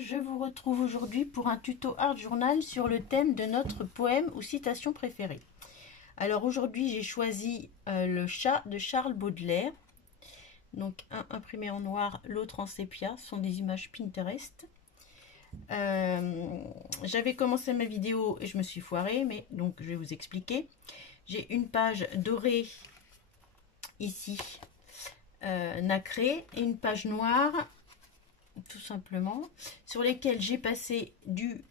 je vous retrouve aujourd'hui pour un tuto art journal sur le thème de notre poème ou citation préférée. Alors aujourd'hui j'ai choisi le chat de Charles Baudelaire. Donc un imprimé en noir, l'autre en sépia, ce sont des images Pinterest. J'avais commencé ma vidéo et je me suis foirée, mais donc je vais vous expliquer. J'ai une page dorée ici, nacrée, et une page noire tout simplement, sur lesquels j'ai passé de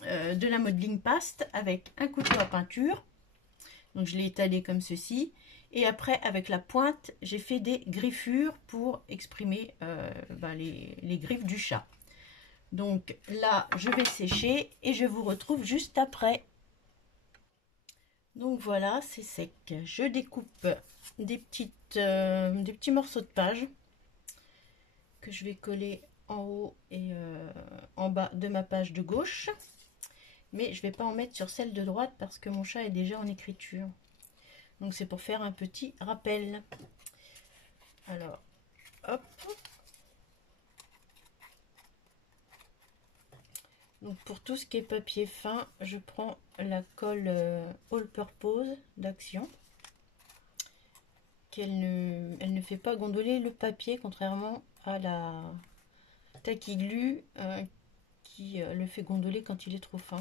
la modeling paste avec un couteau à peinture. Donc je l'ai étalé comme ceci, et après avec la pointe j'ai fait des griffures pour exprimer les griffes du chat. Donc là je vais sécher et je vous retrouve juste après. Donc voilà, c'est sec. Je découpe des petits morceaux de page que je vais coller en haut et en bas de ma page de gauche, mais je vais pas en mettre sur celle de droite parce que mon chat est déjà en écriture, donc c'est pour faire un petit rappel. Alors hop, donc pour tout ce qui est papier fin, je prends la colle all purpose d'Action, elle ne fait pas gondoler le papier, contrairement à la Tacky Glue qui le fait gondoler quand il est trop fin.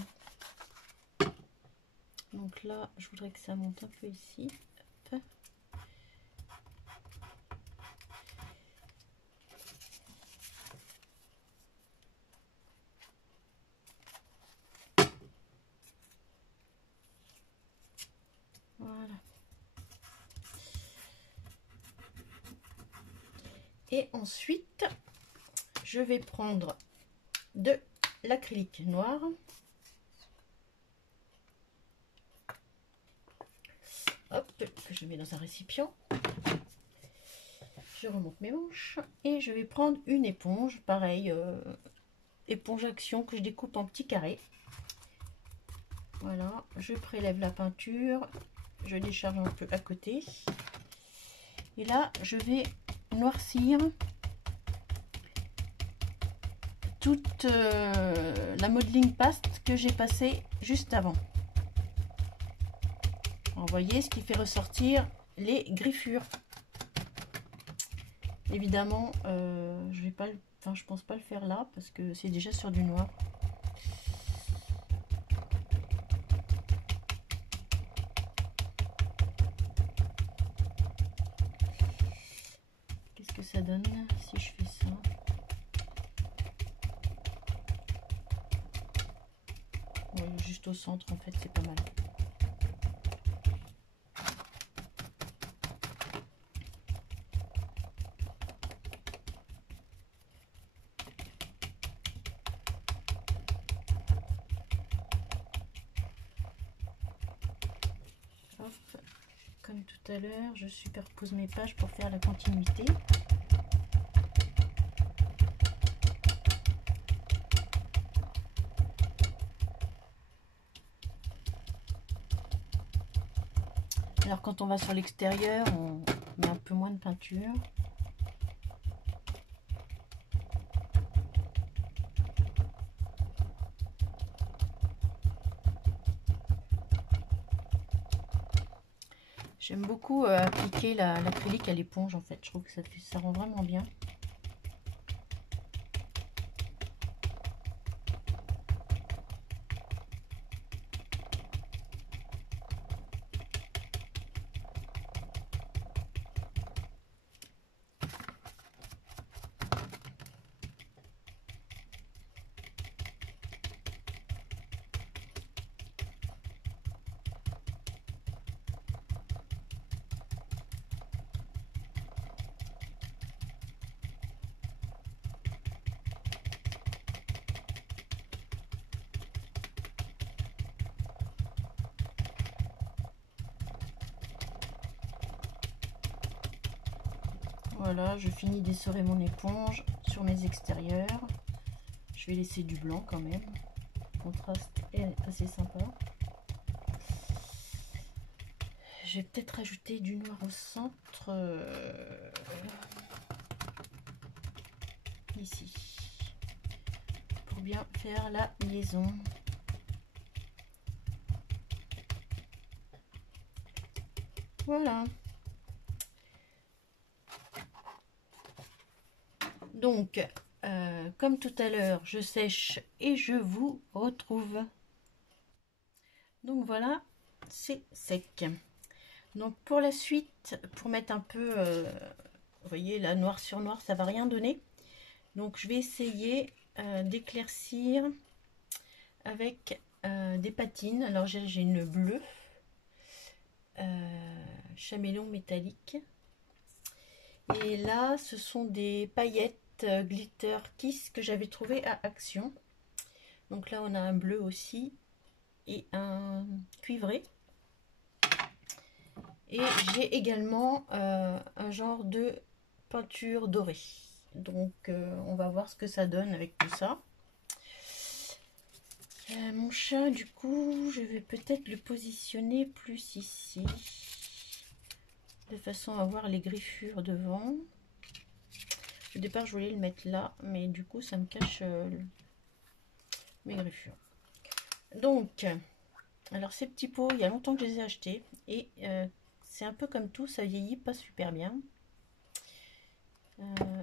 Donc là, je voudrais que ça monte un peu ici. Hop. Voilà. Et ensuite, je vais prendre de l'acrylique noir. Hop, que je mets dans un récipient. Je remonte mes manches et je vais prendre une éponge, pareil, éponge Action que je découpe en petits carrés. Voilà, je prélève la peinture, je décharge un peu à côté. Et là, je vais noircir toute la modeling paste que j'ai passée juste avant. Vous voyez, ce qui fait ressortir les griffures. Évidemment, je pense pas le faire là parce que c'est déjà sur du noir. Qu'est-ce que ça donne si je fais ça? Ouais, juste au centre, en fait, c'est pas mal. Hop. Comme tout à l'heure, je superpose mes pages pour faire la continuité. Alors quand on va sur l'extérieur, on met un peu moins de peinture. J'aime beaucoup appliquer l'acrylique à l'éponge, en fait. Je trouve que ça rend vraiment bien. Voilà, je finis d'essorer mon éponge sur mes extérieurs. Je vais laisser du blanc quand même. Le contraste est assez sympa. Je vais peut-être rajouter du noir au centre. Ici. pour bien faire la liaison. Voilà. Donc, comme tout à l'heure, je sèche et je vous retrouve. Donc voilà, c'est sec. Donc pour la suite, pour mettre un peu, vous voyez là, noir sur noir, ça va rien donner. Donc je vais essayer d'éclaircir avec des patines. Alors j'ai une bleue, chamélon métallique. Et là, ce sont des paillettes glitter kiss que j'avais trouvé à Action. Donc là, on a un bleu aussi et un cuivré. Et j'ai également un genre de peinture dorée. Donc on va voir ce que ça donne avec tout ça. Mon chat, du coup, je vais peut-être le positionner plus ici. De façon à voir les griffures devant. Au départ, je voulais le mettre là, mais du coup, ça me cache mes griffures. Donc, alors ces petits pots, il y a longtemps que je les ai achetés. Et c'est un peu comme tout, ça vieillit pas super bien.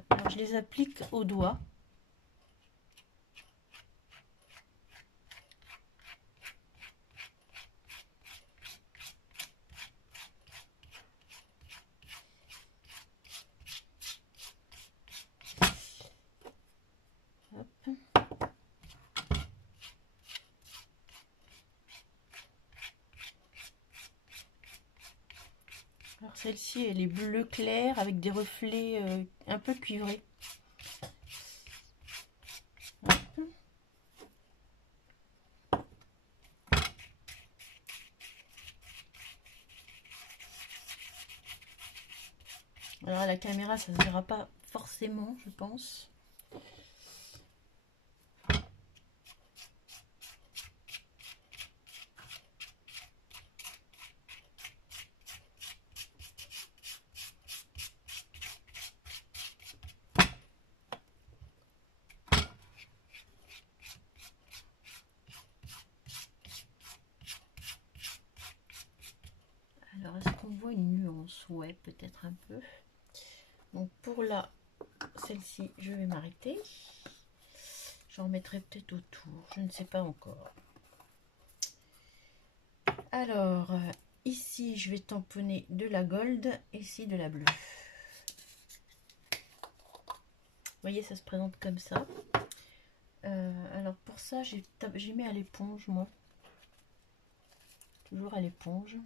Alors, je les applique au doigt. Hop. Alors celle-ci, elle est bleu clair avec des reflets un peu cuivrés. Hop. Alors à la caméra, ça ne se verra pas forcément, je pense. Alors, est-ce qu'on voit une nuance? Ouais, peut-être un peu. Donc, pour celle-ci, je vais m'arrêter. J'en mettrai peut-être autour, je ne sais pas encore. Alors, ici, je vais tamponner de la gold, ici de la bleue. Vous voyez, ça se présente comme ça. Alors, pour ça, j'ai mis à l'éponge, moi. Toujours à l'éponge.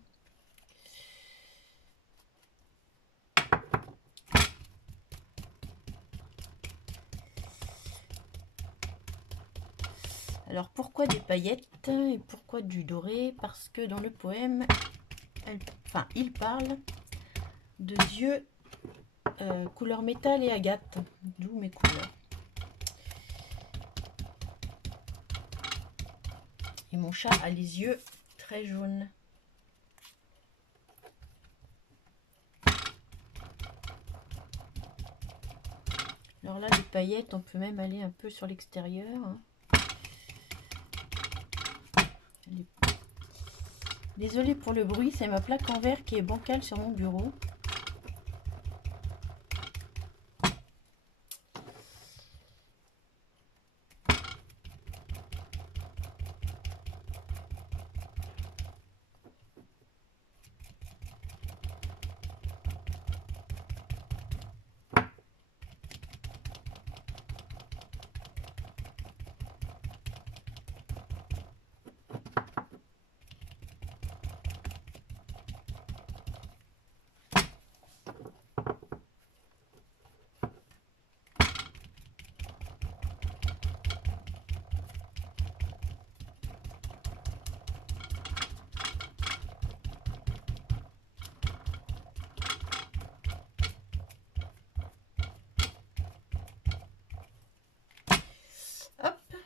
Alors pourquoi des paillettes et pourquoi du doré? Parce que dans le poème, il parle de yeux couleur métal et agate, d'où mes couleurs. Et mon chat a les yeux très jaunes. Alors là, les paillettes, on peut même aller un peu sur l'extérieur. Désolée pour le bruit, c'est ma plaque en verre qui est bancale sur mon bureau.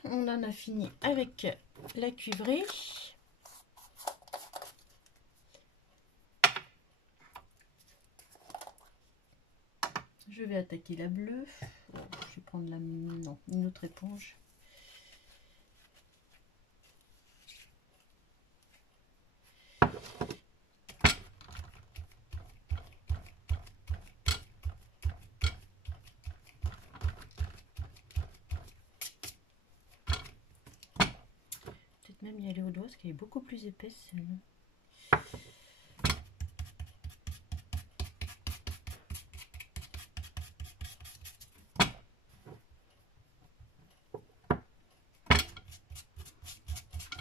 On en a fini avec la cuivrée. Je vais attaquer la bleue. Je vais prendre une autre éponge. même y aller au doigt parce qu'elle est beaucoup plus épaisse celle-là.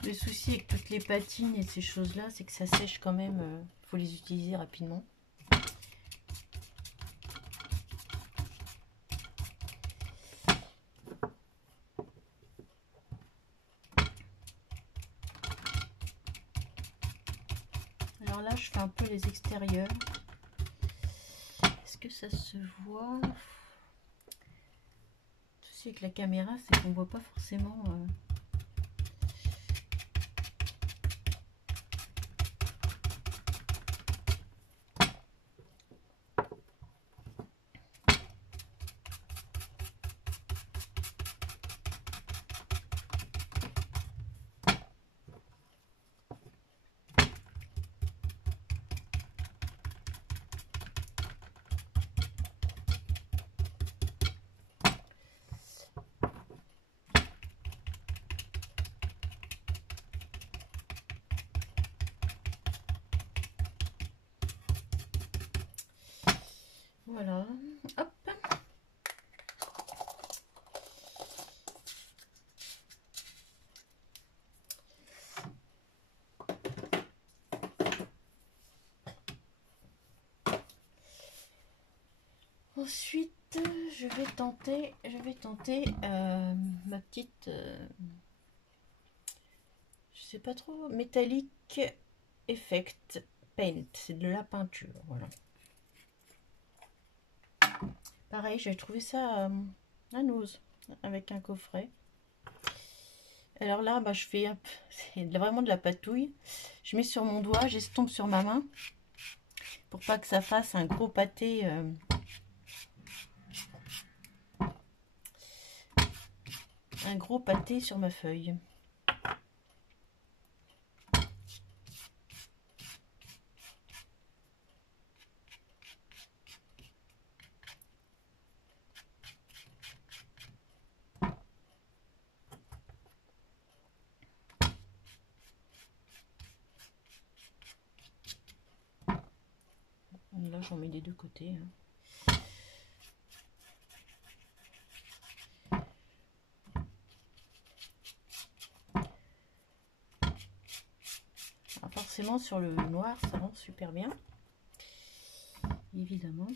Le souci avec toutes les patines et ces choses-là, c'est que ça sèche quand même. Il faut les utiliser rapidement. Alors là, je fais un peu les extérieurs. Est-ce que ça se voit? Le souci avec la caméra, c'est qu'on ne voit pas forcément... Voilà, hop. Ensuite, je vais tenter ma petite, je sais pas trop, Metallic Effect Paint. C'est de la peinture, voilà. Pareil, j'ai trouvé ça à Nose avec un coffret. Alors là, bah, je fais c'est vraiment de la patouille. Je mets sur mon doigt, j'estompe sur ma main pour pas que ça fasse un gros pâté. Un gros pâté sur ma feuille. Là, j'en mets des deux côtés. Alors forcément, sur le noir, ça rend super bien. Évidemment.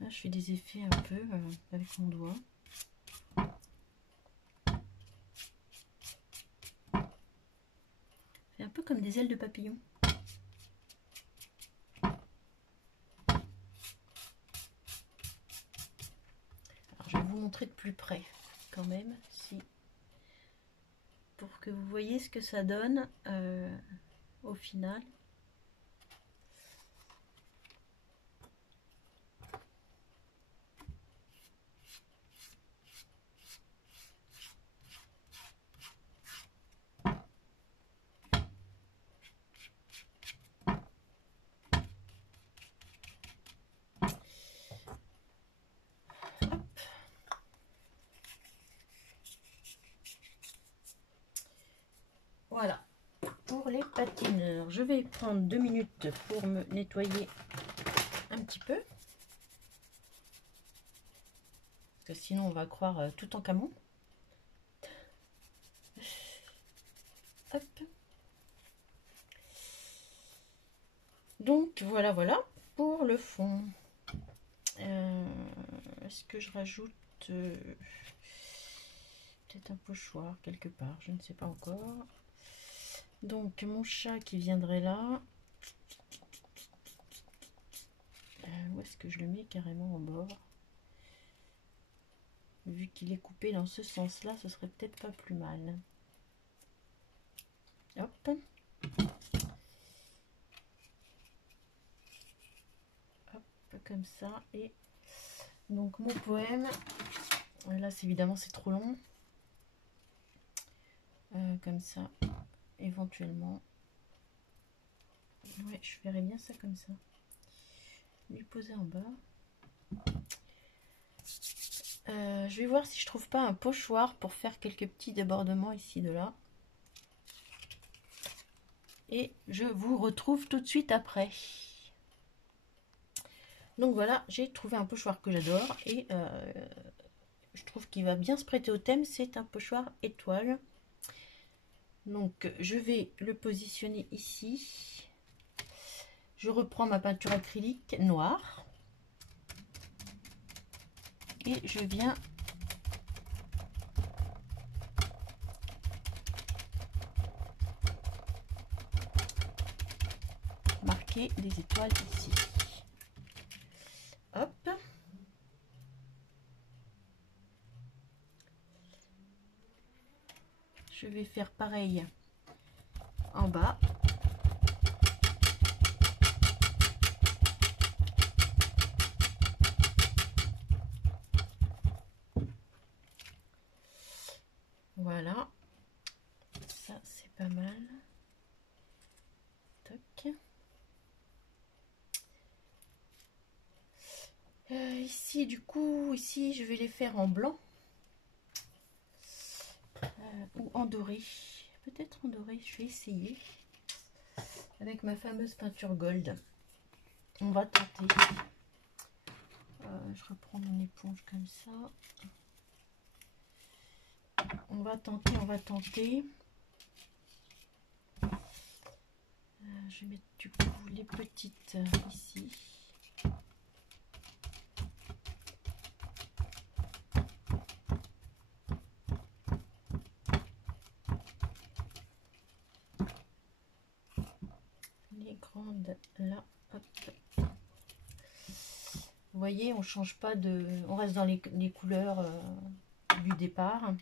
Là, je fais des effets un peu avec mon doigt. C'est un peu comme des ailes de papillon. Alors, je vais vous montrer de plus près quand même, pour que vous voyez ce que ça donne au final. Voilà, pour les patineurs. Je vais prendre 2 minutes pour me nettoyer un petit peu. Parce que sinon on va croire tout en camon. Hop. Donc voilà pour le fond. Est-ce que je rajoute peut-être un pochoir quelque part, je ne sais pas encore. Donc mon chat qui viendrait là. Où est-ce que je le mets carrément au bord? Vu qu'il est coupé dans ce sens-là, ce serait peut-être pas plus mal. Hop. Hop, comme ça. Et donc mon poème. Là, évidemment, c'est trop long. Comme ça, éventuellement. Ouais, je ferais bien ça comme ça. Lui poser en bas. Je vais voir si je trouve pas un pochoir pour faire quelques petits débordements ici de là. Et je vous retrouve tout de suite après. Donc voilà, j'ai trouvé un pochoir que j'adore et je trouve qu'il va bien se prêter au thème. C'est un pochoir étoile. Donc je vais le positionner ici. Je reprends ma peinture acrylique noire et je viens marquer des étoiles ici. Hop. Je vais faire pareil en bas. Voilà. Ça, c'est pas mal. Toc. Ici, du coup, ici, je vais les faire en blanc. Ou en doré. Peut-être en doré, je vais essayer. Avec ma fameuse peinture gold. On va tenter. Je reprends mon éponge comme ça. On va tenter, on va tenter. Je vais mettre du coup les petites ici. Les grandes là. Hop. Vous voyez, on change pas de... On reste dans les couleurs du départ.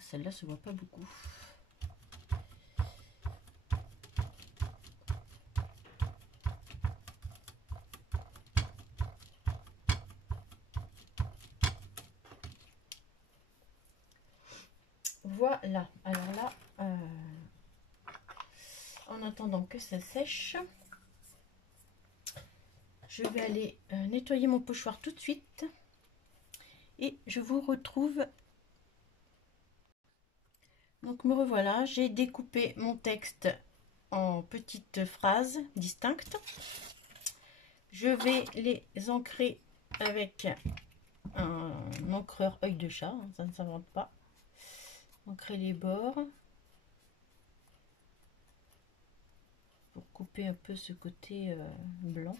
Celle-là se voit pas beaucoup. Voilà, alors là, en attendant que ça sèche, je vais aller nettoyer mon pochoir tout de suite et je vous retrouve. Donc me revoilà, j'ai découpé mon texte en petites phrases distinctes. Je vais les ancrer avec un encreur œil de chat, ça ne s'invente pas. Ancrer les bords pour couper un peu ce côté blanc.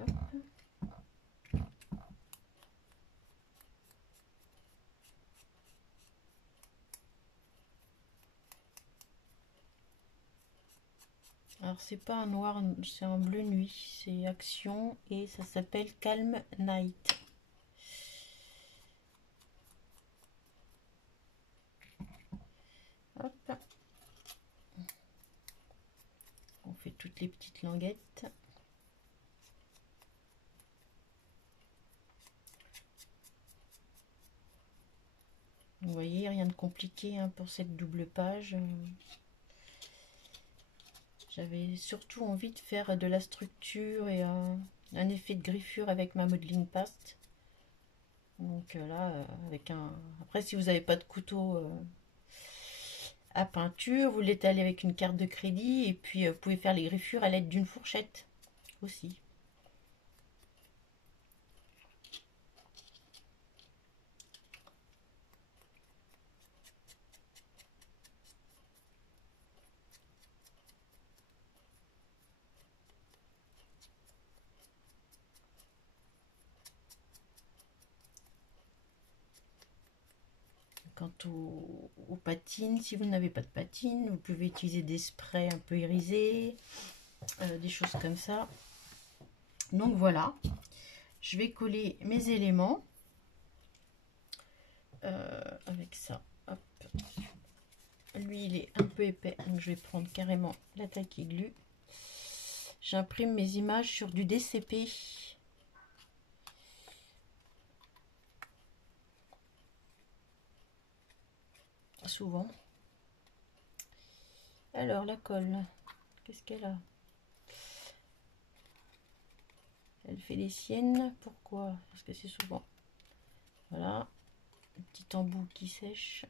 Hop. Alors c'est pas un noir, c'est un bleu nuit, c'est Action et ça s'appelle Calm Night. Hop. On fait toutes les petites languettes. Vous voyez, rien de compliqué hein, pour cette double page. J'avais surtout envie de faire de la structure et un effet de griffure avec ma modeling paste. Donc là, avec un... Après, si vous n'avez pas de couteau à peinture, vous l'étalez avec une carte de crédit et puis vous pouvez faire les griffures à l'aide d'une fourchette aussi. Quant aux patines, si vous n'avez pas de patines, vous pouvez utiliser des sprays un peu irisés, des choses comme ça. Donc voilà, je vais coller mes éléments avec ça. Hop. Lui, il est un peu épais, donc je vais prendre carrément la tacky glue. J'imprime mes images sur du DCP. Souvent. Alors, la colle, qu'est-ce qu'elle a? Elle fait les siennes. Pourquoi? Parce que c'est souvent. Voilà. Un petit embout qui sèche.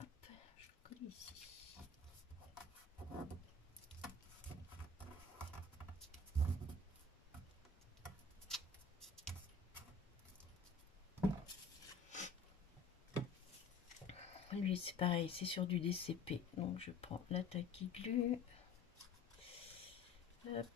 Hop, je colle ici. Lui, c'est pareil, c'est sur du DCP. Donc, je prends la tacky glue. Hop.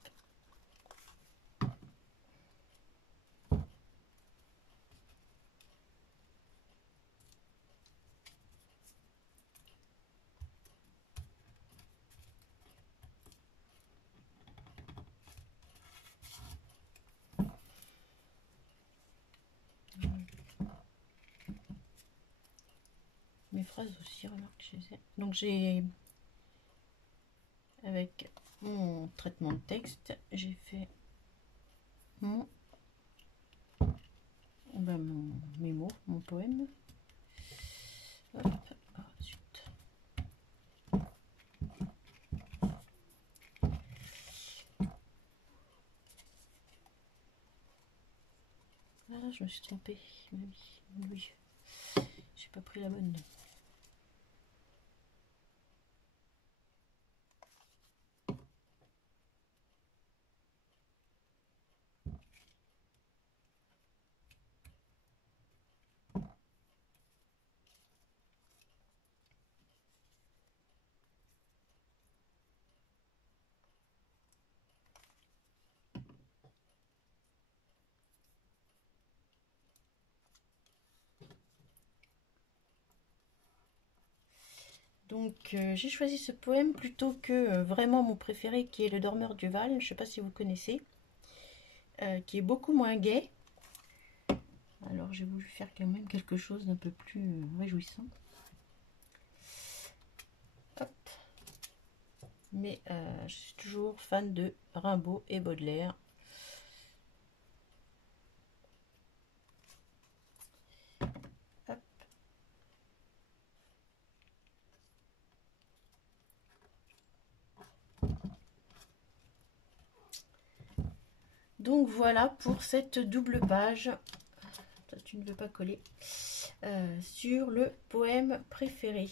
Mes phrases aussi, remarque, je les ai. Donc, j'ai, avec mon traitement de texte, j'ai fait mon mes mots, mon poème. Hop, ensuite. Ah, je me suis trompée. Oui. J'ai pas pris la bonne. Donc j'ai choisi ce poème plutôt que vraiment mon préféré qui est Le Dormeur du Val, je ne sais pas si vous connaissez, qui est beaucoup moins gai. Alors j'ai voulu faire quand même quelque chose d'un peu plus réjouissant. Hop. Mais je suis toujours fan de Rimbaud et Baudelaire. Hop. Donc voilà pour cette double page. Toi, tu ne veux pas coller. Sur le poème préféré.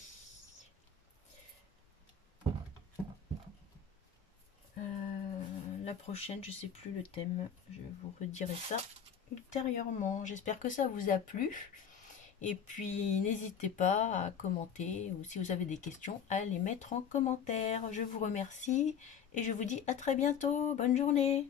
La prochaine, je sais plus le thème. Je vous redirai ça ultérieurement. J'espère que ça vous a plu. Et puis, n'hésitez pas à commenter ou si vous avez des questions, à les mettre en commentaire. Je vous remercie et je vous dis à très bientôt. Bonne journée.